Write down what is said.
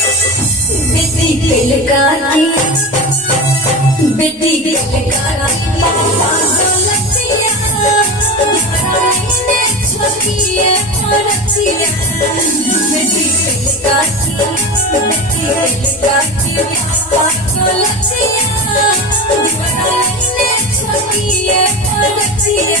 बेटी के लगाती बेटी के लगाती पापा गलतियाँ ने छोटी है औरतियाँ बेटी के लगाती पापा गलतियाँ ने छोटी है औरतियाँ